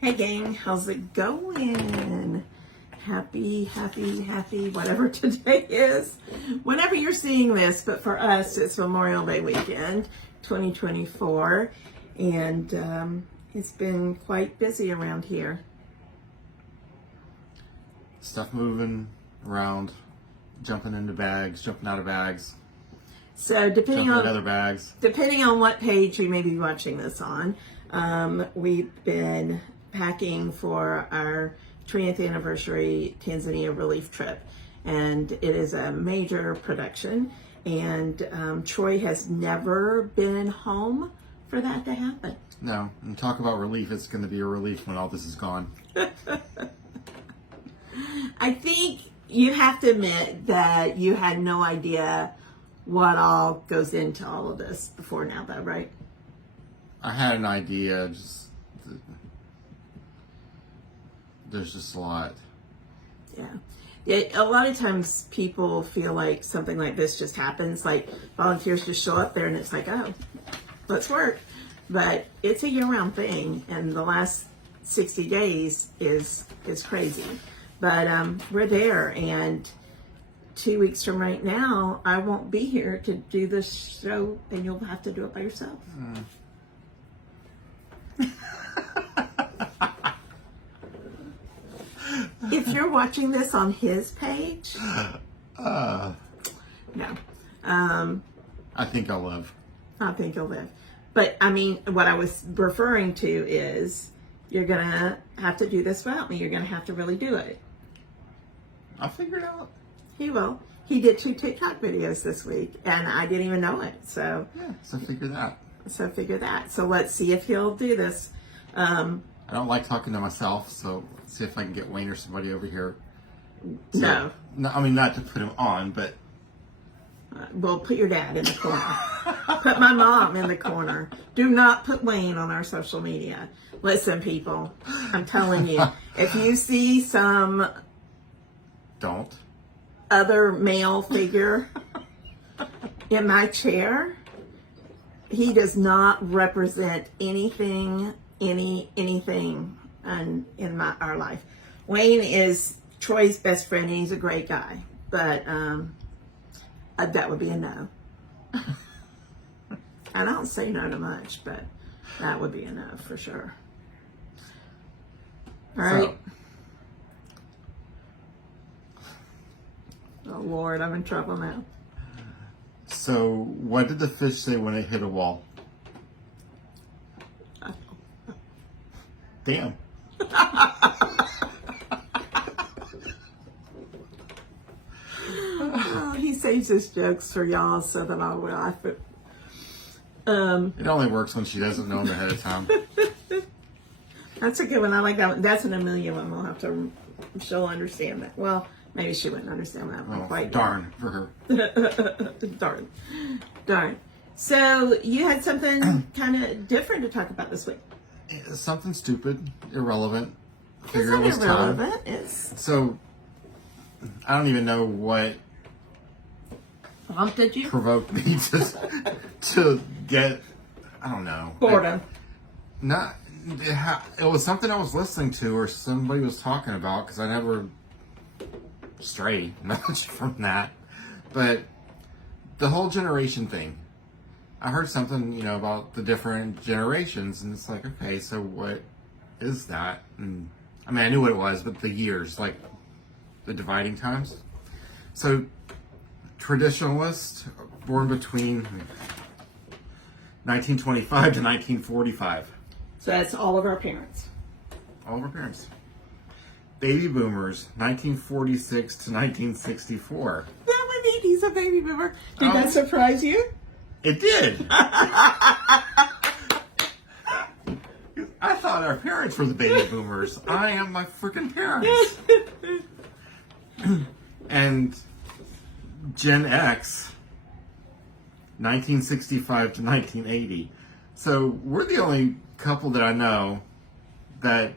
Hey gang, how's it going? Happy, whatever today is. Whenever you're seeing this, but for us, it's Memorial Day weekend, 2024. And it's been quite busy around here. Stuff moving around, jumping into bags, jumping out of bags. So depending jumping on in other bags. Depending on what page you may be watching this on, we've been packing for our 20th anniversary Tanzania relief trip, and it is a major production. And Troy has never been home for that to happen. No, and talk about relief. It's going to be a relief when all this is gone. I think you have to admit that you had no idea what all goes into all of this before now, though, right? I had an idea, there's just a lot. Yeah, a lot of times people feel like something like this just happens, like volunteers just show up there and it's like, oh, let's work. But it's a year-round thing, and the last 60 days is crazy. But we're there, and 2 weeks from right now, I won't be here to do this show, and you'll have to do it by yourself. If you're watching this on his page, no. I think I'll live. I think you'll live. But I mean, what I was referring to is you're gonna have to do this without me. You're gonna have to really do it. I'll figure it out. He will. He did 2 TikTok videos this week, and I didn't even know it. So Yeah, so figure that. So let's see if he'll do this. I don't like talking to myself, so see if I can get Wayne or somebody over here. No. I mean, not to put him on, but Well, put your dad in the corner. Put my mom in the corner. Do not put Wayne on our social media. Listen, people, I'm telling you, if you see some don't. other male figure in my chair, he does not represent anything in our life. Wayne is Troy's best friend, and he's a great guy, but that would be a no. I don't say no to much, but that would be a no for sure. All right. Oh Lord, I'm in trouble now. So, what did the fish say when it hit a wall? Damn. Oh, he saves his jokes for y'all so that I'll laugh. But It only works when she doesn't know them ahead of time. that's a good one. I like that one. That's an Amelia one. We'll have to. She'll understand that. Well, maybe she wouldn't understand that one quite. Darn for her. Darn. So you had something kind of different to talk about this week. Something stupid, irrelevant. Figure It's it was not irrelevant. It's So, I don't even know what prompted you. provoked me to get, I don't know. Boredom. It was something I was listening to or somebody was talking about, because I never stray much from that. But the whole generation thing. I heard something, about the different generations, and it's like, okay, so what is that? And I mean, I knew what it was, but the years, like the dividing times. So, traditionalist, born between 1925 to 1945. So that's all of our parents. All of our parents. Baby boomers, 1946 to 1964. That would mean he's a baby boomer. Did that surprise you? It did. I thought our parents were the baby boomers. I am my freaking parents. And Gen X, 1965 to 1980. So we're the only couple that I know that,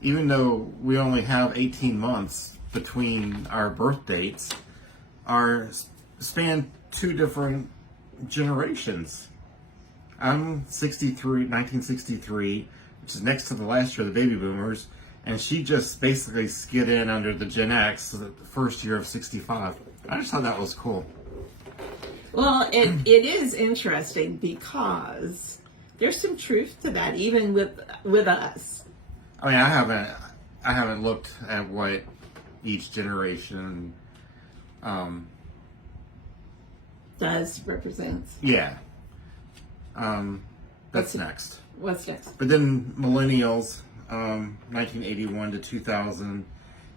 even though we only have 18 months between our birth dates, are span 2 different generations. I'm 1963. which is next to the last year of the baby boomers, and she just basically skid in under the Gen X, the first year of 65. I just thought that was cool. Well, it is interesting because there's some truth to that, even with us. I mean, I haven't looked at what each generation, Does represent. yeah. That's next. What's next? But then millennials, 1981 to 2000,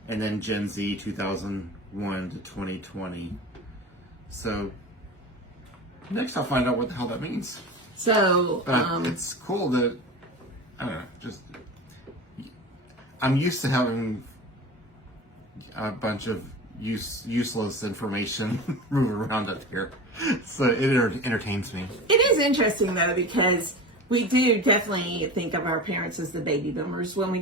and then Gen Z, 2001 to 2020. So next I'll find out what the hell that means. So, But it's cool that, I don't know, just, I'm used to having a bunch of useless information move around up here. So it entertains me. it is interesting though, because we do definitely think of our parents as the baby boomers when we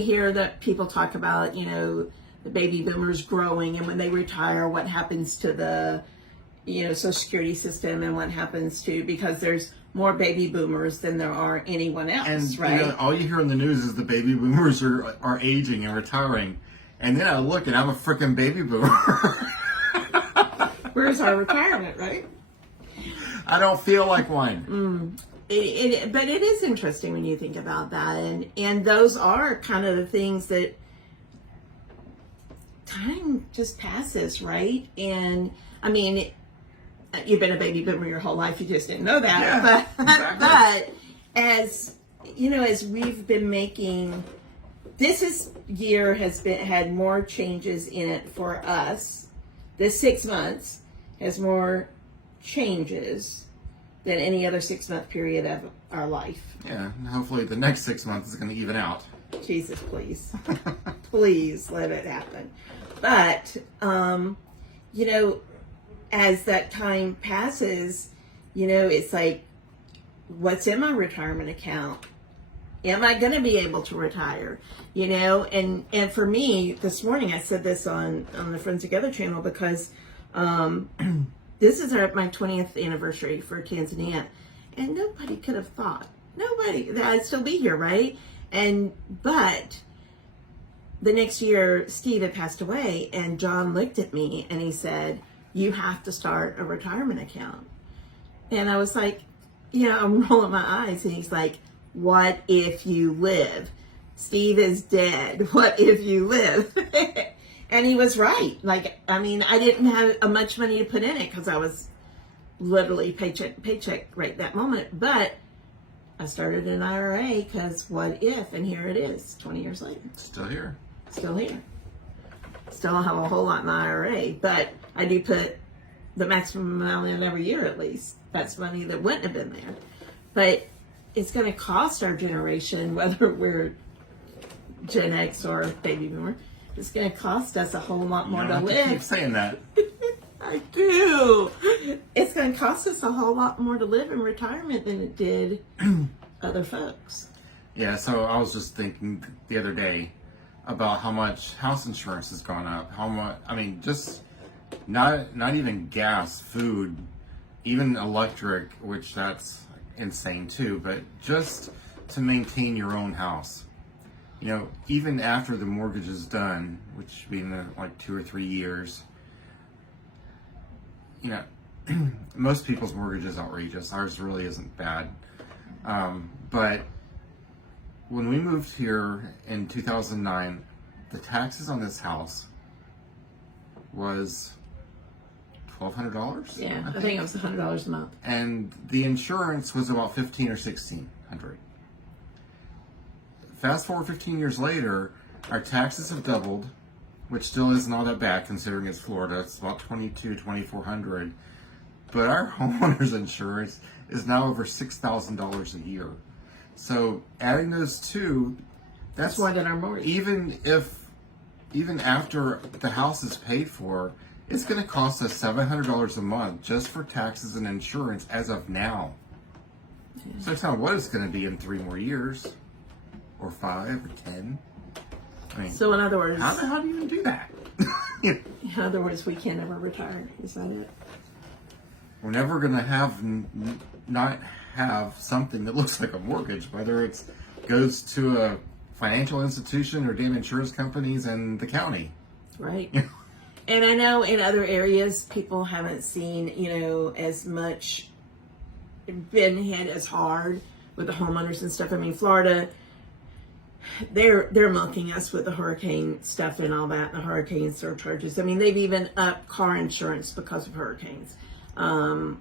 hear that people talk about, the baby boomers growing, and when they retire, what happens to the, Social Security system, and what happens to, because there's more baby boomers than there are anyone else, And right? all you hear in the news is the baby boomers are aging and retiring. And then I look and I'm a freaking baby boomer. Where's our retirement, right? I don't feel like one. But it is interesting when you think about that, and those are kind of the things that time just passes, right? And I mean, you've been a baby boomer your whole life, you just didn't know that. Yeah, but exactly. but as we've been making year has had more changes in it for us. This 6 months has more changes than any other 6-month period of our life. Yeah, and hopefully the next 6 months is going to even out. Jesus, please. Please let it happen. But, as that time passes, it's like, what's in my retirement account? Am I going to be able to retire? And for me, this morning, I said this on the Friends Together channel because this is my 20th anniversary for Tanzania. And nobody could have thought, that I'd still be here, right? But the next year, Steve had passed away, and John looked at me and he said, you have to start a retirement account. And I was like, I'm rolling my eyes, and he's like, what if you live? Steve is dead. What if you live? And he was right. I didn't have much money to put in it because I was literally paycheck to paycheck right that moment. But I started an IRA because what if? And here it is, 20 years later. Still here. Still here. Still don't have a whole lot in the IRA, but I do put the maximum amount in every year at least. That's money that wouldn't have been there. But it's going to cost our generation, whether we're Gen X or baby boomer, it's going to cost us a whole lot more You to don't have to live. keep saying that. I do. It's going to cost us a whole lot more to live in retirement than it did other folks. Yeah, so I was just thinking the other day about how much house insurance has gone up. How much, just not even gas, food, even electric, which that's insane too, but just to maintain your own house. Even after the mortgage is done, which being like 2 or 3 years, most people's mortgage is outrageous. Ours really isn't bad. But when we moved here in 2009, the taxes on this house was $1,200. Yeah, I think it was $100 a month. And the insurance was about $1,500 or $1,600. Fast forward 15 years later, our taxes have doubled, which still isn't all that bad considering it's Florida. It's about $2,400. But our homeowner's insurance is now over $6,000 a year. So adding those two, that's More than our mortgage. even after the house is paid for, it's going to cost us $700 a month just for taxes and insurance as of now. Yeah. So tell me what it's going to be in 3 more years, or 5 or 10. So in other words, how do you even do that? in other words, we can never retire. Is that it? We're never going to not have something that looks like a mortgage, whether it's goes to a financial institution or damn insurance companies and the county. Right. And I know in other areas, people haven't seen, as much been hit as hard with the homeowners and stuff. I mean, Florida, they're milking us with the hurricane stuff and all that, the hurricane surcharges. I mean, they've even upped car insurance because of hurricanes. But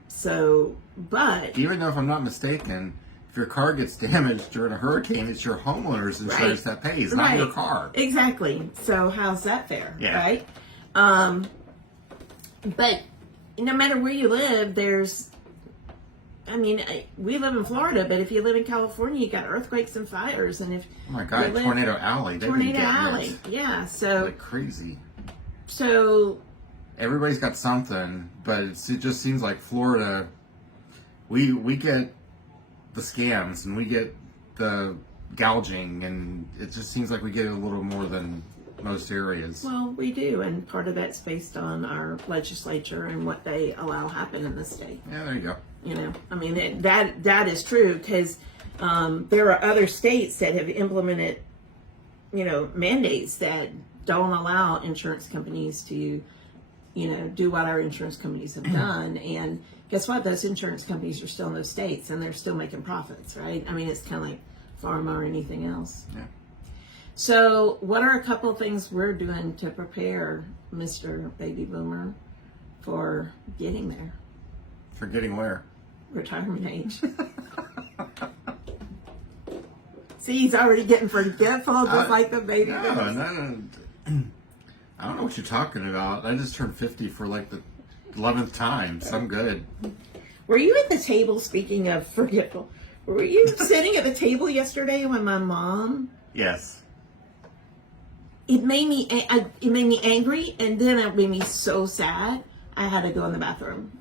even though, if I'm not mistaken, if your car gets damaged during a hurricane, it's your homeowner's insurance that pays, not your car. Exactly. So how's that fair? Yeah. Right. But no matter where you live, we live in Florida, but if you live in California, you got earthquakes and fires, and if oh my God, Tornado Alley, Tornado Alley, yeah. So like crazy. So everybody's got something, but it just seems like Florida. We get the scams and we get the gouging, and it just seems like we get it a little more than most areas. Well, we do, and part of that's based on our legislature and what they allow happen in the state. Yeah, there you go. That is true, because there are other states that have implemented, mandates that don't allow insurance companies to, do what our insurance companies have done. And guess what? Those insurance companies are still in those states, and they're still making profits, right? I mean, it's kind of like pharma or anything else. Yeah. So what are a couple of things we're doing to prepare Mr. Baby Boomer for getting there? For getting where? Retirement age. See, he's already getting forgetful, just like the baby boomers. No. I don't know what you're talking about. I just turned 50 for like the 11th time, so I'm good. Were you at the table, speaking of forgetful, were you sitting at the table yesterday when my mom... Yes. It made me angry, and then it made me so sad. I had to go in the bathroom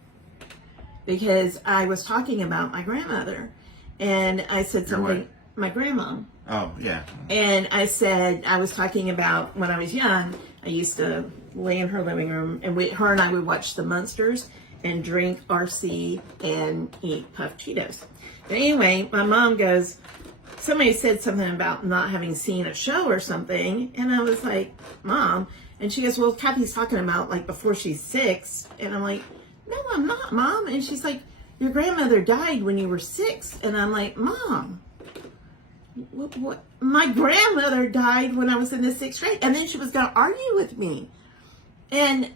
because I was talking about my grandmother, and I said something. what? My grandma. Oh, yeah. And I said, I was talking about when I was young, I used to lay in her living room, and her and I would watch the Munsters and drink RC and eat puffed Cheetos. But anyway, my mom goes, somebody said something about not having seen a show or something, and I was like, Mom, and she goes, well, Kathy's talking about like before she's 6, and I'm like, no, I'm not, Mom. And she's like, your grandmother died when you were 6, and I'm like, Mom, what? My grandmother died when I was in the 6th grade, and then she was going to argue with me, and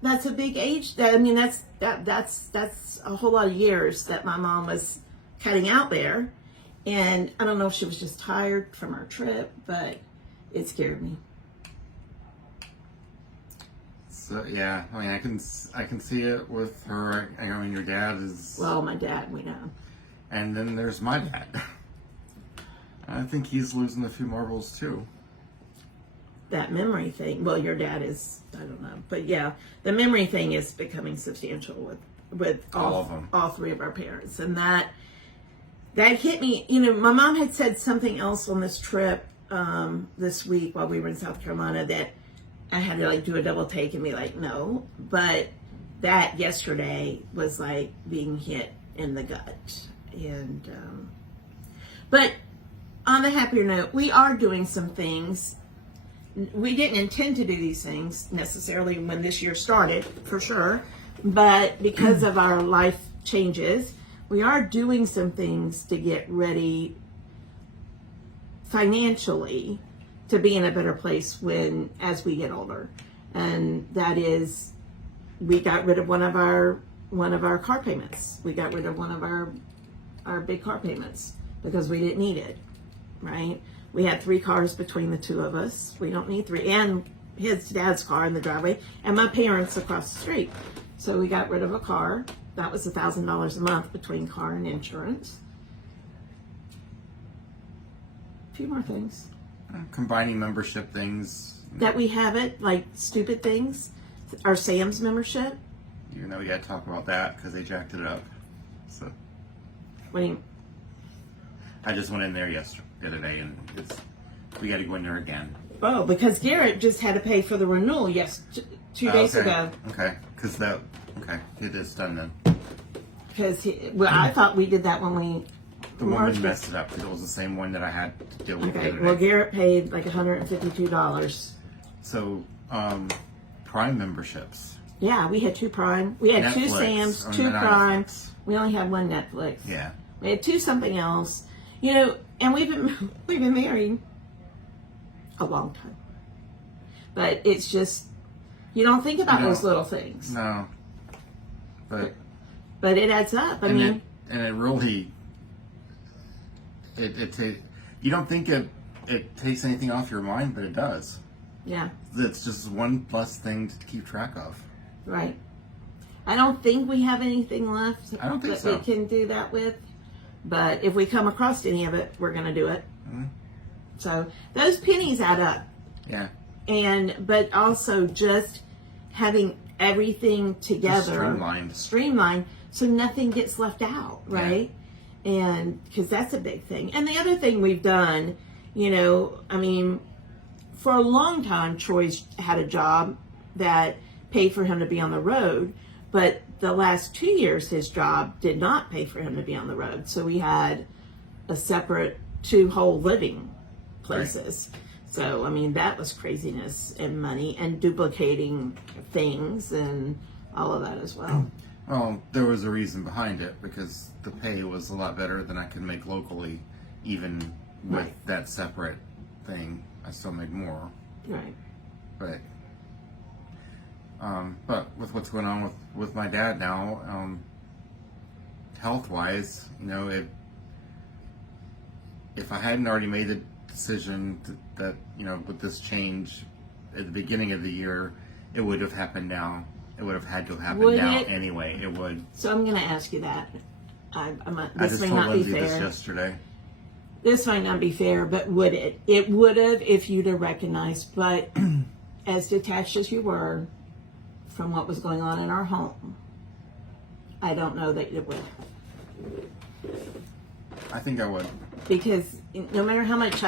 that's a big age. That's a whole lot of years that my mom was cutting out there, and I don't know if she was just tired from our trip, but it scared me. So yeah, I can see it with her. Your dad is. Well, my dad, we know. And then there's my dad. I think he's losing a few marbles too. That memory thing. Well, your dad is. I don't know, but yeah, the memory thing is becoming substantial with all of them, all 3 of our parents, and that hit me. My mom had said something else on this trip this week while we were in South Carolina that I had to do a double take and be like, no. But that yesterday was like being hit in the gut. And but on the happier note, we are doing some things. We didn't intend to do these things necessarily when this year started, for sure. But because of our life changes, we are doing some things to get ready financially to be in a better place as we get older. And that is, we got rid of one of our car payments. We got rid of one of our big car payments because we didn't need it, right? We had 3 cars between the 2 of us. We don't need 3, and his dad's car in the driveway, and my parents across the street. So we got rid of a car. That was $1,000 a month between car and insurance. A few more things. Combining membership things. That we haven't, like stupid things. Our Sam's membership. You know, we got to talk about that because they jacked it up. So. What do you? I just went in there yesterday, and we got to go in there again. Oh, because Garrett just had to pay for the renewal 2 days ago. Okay, it is done then. because I thought we did that when we. The woman messed it up because it was the same one that I had to deal with the Okay, other well, day. Garrett paid like $152. So, Prime memberships. Yeah, we had 2 Prime. We had 2 Netflix, Sam's, or 2 not Prime. Netflix. We only had 1 Netflix. Yeah. We had 2 something else. You know, and we've been married a long time. But it's just, you don't think about You those don't. little things. No. But But it adds up. I mean, it really you don't think it takes anything off your mind, but it does. yeah, It's just one less thing to keep track of. right. I don't think we have anything left I don't think that so. we can do that with. But if we come across any of it, we're going to do it. Mhm. So those pennies add up. Yeah. But also just having everything together, streamlined, so nothing gets left out, right? And because that's a big thing. And the other thing we've done, you know, I mean, for a long time, Troy's had a job that paid for him to be on the road, but the last 2 years, his job did not pay for him to be on the road. So we had a separate 2 whole living places. Right. So, I mean, that was craziness and money and duplicating things and all of that as well. Well, there was a reason behind it because the pay was a lot better than I could make locally, even with that separate thing. I still made more. Right. But with what's going on with my dad now, health-wise, you know, if I hadn't already made the decision that, you know, with this change at the beginning of the year, it would have happened now. It would have had to have happened anyway. It would. So I'm going to ask you that. I This just may told not be Lindsay this fair. yesterday. This might not be fair, but would it? It would have if you'd have recognized. But as detached as you were from what was going on in our home, I don't know that it would. I think I would. Because no matter how much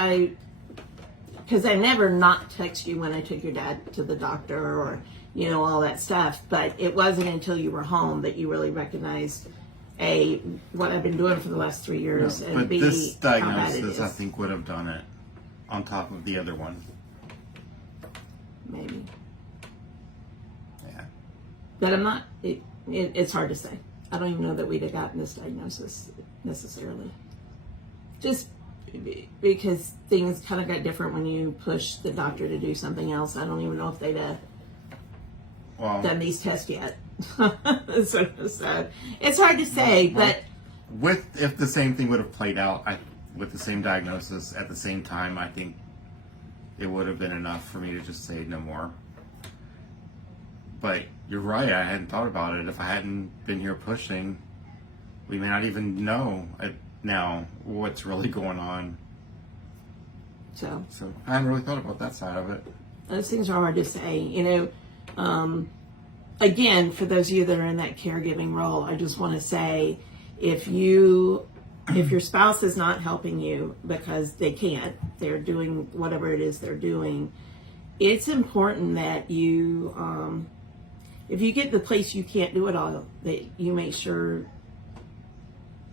because I never not text you when I took your dad to the doctor or, you know, all that stuff. But it wasn't until you were home that you really recognized, A, what I've been doing for the last 3 years, No, and but B, this how bad it diagnosis, is. I think, would have done it on top of the other one. Maybe. Yeah. But I'm not, it's hard to say. I don't even know that we'd have gotten this diagnosis necessarily. Just because things kind of got different when you push the doctor to do something else. I don't even know if they'd have done these tests yet. So it's hard to say, but if the same thing would have played out with the same diagnosis at the same time, I think it would have been enough for me to just say no more. But you're right, I hadn't thought about it. If I hadn't been here pushing, we may not even know now what's really going on. So I hadn't really thought about that side of it. Those things are hard to say, you know. Again, for those of you that are in that caregiving role, I just want to say, if your spouse is not helping you because they can't, they're doing whatever it is they're doing, it's important that you, if you get to the place you can't do it all, that you make sure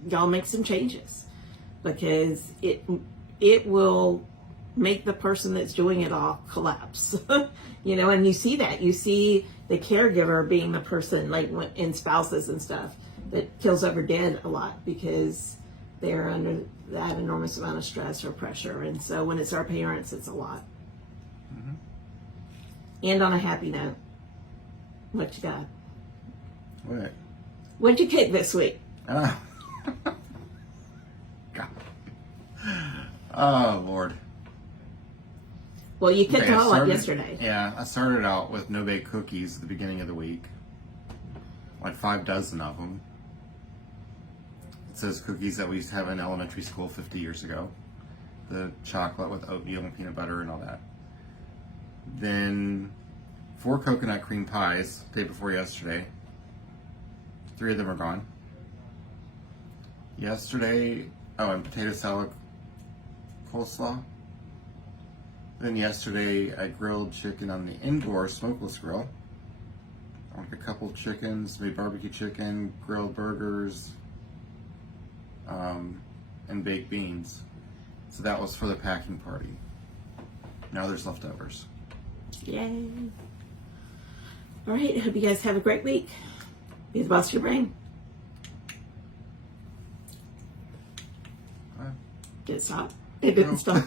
y'all make some changes, because it will make the person that's doing it all collapse. You know, and you see the caregiver being the person, like in spouses and stuff, that kills over dead a lot because they're under that enormous amount of stress or pressure. And so when it's our parents, it's a lot. Mm-hmm. And on a happy note, what you got? What? What'd you cook this week? God. Oh, Lord. Well, you cooked it all up yesterday. Yeah, I started out with no-bake cookies at the beginning of the week. Like 5 dozen of them. It says cookies that we used to have in elementary school 50 years ago. The chocolate with oatmeal and peanut butter and all that. Then 4 coconut cream pies the day before yesterday. 3 of them are gone. Yesterday, and potato salad coleslaw. Then yesterday, I grilled chicken on the indoor smokeless grill. like a couple of chickens, maybe barbecue chicken, grilled burgers, and baked beans. So that was for the packing party. Now there's leftovers. Yay. All right. I hope you guys have a great week. Be the boss of your brain. Did it stop? It didn't stop.